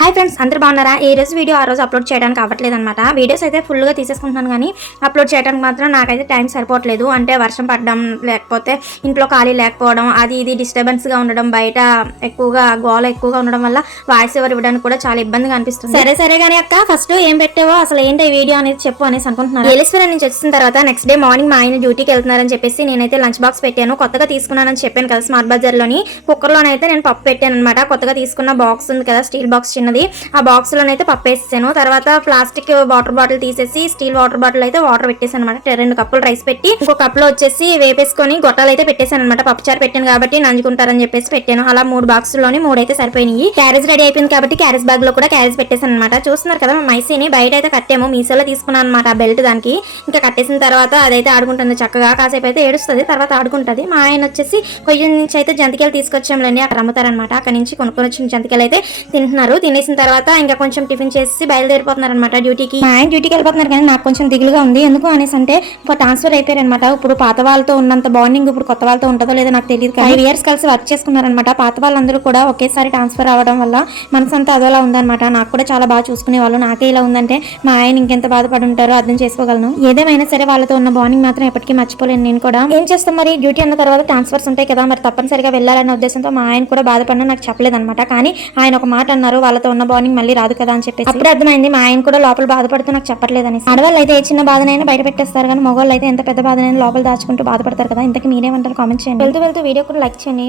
Hi friends, అందరూ బాగున్నారా? ఈ రోజు వీడియో ఆ రోజు అప్లోడ్ చేయడానికి అవ్వట్లేదు అనమాట. వీడియోస్ అయితే ఫుల్గా తీసేసుకుంటున్నాను, కానీ అప్లోడ్ చేయడానికి మాత్రం నాకైతే టైం సరిపోవట్లేదు. అంటే వర్షం పడడం, లేకపోతే ఇంట్లో ఖాళీ లేకపోవడం, అది ఇది డిస్టర్బెన్స్గా ఉండడం, బయట ఎక్కువగా గోల ఎక్కువగా ఉండడం వల్ల వాయిస్ ఓవర్ ఇవ్వడానికి కూడా చాలా ఇబ్బందిగా అనిపిస్తుంది. సరే కానీ అక్క, ఫస్ట్ ఏం పెట్టావో అసలు ఏంటి ఈ వీడియో అనేది చెప్పు అనేసి అనుకుంటున్నాను. ఏలేశ్వరం నుంచి వచ్చిన తర్వాత నెక్స్ట్ డే మార్నింగ్ మా ఆయన డ్యూటీకి వెళ్తున్నారని చెప్పేసి నేనైతే లంచ్ బాక్స్ పెట్టాను. కొత్తగా తీసుకున్నానని చెప్పాను కదా, స్మార్ట్ బజార్లోని కుక్కర్లోనైతే నేను పప్పు పెట్టాను అనమాట. కొత్తగా తీసుకున్న బాక్స్ ఉంది కదా, స్టీల్ బాక్స్ చిన్నది, ఆ బాక్స్ లోనైతే పప్పు వేసేసాను. తర్వాత ప్లాస్టిక్ వాటర్ బాటిల్ తీసేసి స్టీల్ వాటర్ బాటిల్ అయితే వాటర్ పెట్టేసాను అనమాట. 2 కప్పులు రైస్ పెట్టి ఇంకో కప్పులో వచ్చేసి వేపేసుకొని గొట్టాలు అయితే పెట్టేశాను అనమాట. పప్పుచారు పెట్టాను కాబట్టి నంజుకుంటారని చెప్పేసి పెట్టాను. అలా 3 బాక్సుల్లోని 3 అయితే సరిపోయినాయి. క్యారేజ్ రెడీ అయిపోయింది కాబట్టి క్యారేజ్ బ్యాగ్ లో కూడా క్యారేజ్ పెట్టేశాను అనమాట. చూస్తున్నారు కదా, మైసీని బయట అయితే కట్టాము. మీసోలో తీసుకున్నాను అనమాట ఆ బెల్ట్. దానికి ఇంకా కట్టేసిన తర్వాత అదైతే ఆడుకుంటుంది చక్కగా. కాసేపు అయితే ఏడుస్తుంది, తర్వాత ఆడుకుంటుంది. మా ఆయన వచ్చేసి కొయ్యం నుంచి అయితే జంతికలు తీసుకొచ్చాంలేండి, అక్కడ అమ్ముతారనమాట. అక్కడ నుంచి కొనుక్కొని వచ్చిన జంతికలు అయితే తింటున్నారు. తినేసిన తర్వాత ఇంకా కొంచెం టిఫిన్ చేసి బయలుదేరిపోతున్నారు అనమాట డ్యూటీకి. మా ఆయన డ్యూటీకి వెళ్ళిపోతున్నారు, కానీ నాకు కొంచెం దిగులుగా ఉంది. ఎందుకు అనేసి అంటే ఇప్పుడు ట్రాన్స్ఫర్ అయిపోయారు అనమాట. ఇప్పుడు పాత వాళ్ళతో ఉన్నంత బాండింగ్ ఇప్పుడు కొత్త వాళ్ళతో ఉంటుందో లేదో నాకు తెలియదు. 5 years కలిసి వర్క్ చేసుకున్నారనమాట. పాత వాళ్ళందరూ కూడా ఒకేసారి ట్రాన్స్ఫర్ అవ్వడం వల్ల మనసు అంతా అదోలా ఉందన్నమాట. నాకు కూడా చాలా బాగా చూసుకునే వాళ్ళు. నాకే ఇలా ఉందంటే మా ఆయన ఇంకెంత బాధపడి ఉంటారో అర్థం చేసుకోగలను. ఏదేమైనా సరే వాళ్ళతో ఉన్న బాండింగ్ మాత్రం ఎప్పటికీ మర్చిపోలేను నేను కూడా. ఏం చేస్తాం మరి, డ్యూటీ అన్న తర్వాత ట్రాన్స్ఫర్స్ ఉంటాయి కదా, మరి తప్పనిసరిగా వెళ్ళాలనే ఉద్దేశంతో మా ఆయన కూడా బాధపడినా నాకు చెప్పలేదు అనమాట. కానీ ఆయన ఒక మాట అన్నారు, వాళ్ళతో ఉన్న బాండింగ్ మళ్ళీ రాదు కదా అని చెప్పేసి. అప్పుడు అర్థమైంది మా ఆయన కూడా లోపల బాధపడుతూ నాకు చెప్పట్లేదని. ఆడవాళ్ళు అయితే ఏ చిన్న బాధనైనా బయట పెట్టేస్తారు, కానీ మగవాళ్ళు అయితే ఎంత పెద్ద బాధనైనా లోపల దాచుకుంటూ బాధపడతారు కదా. ఇంతకీ మీరేమంటారు కామెంట్ చేయండి. వెళ్తూ వీడియో కూడా లైక్ చేయండి.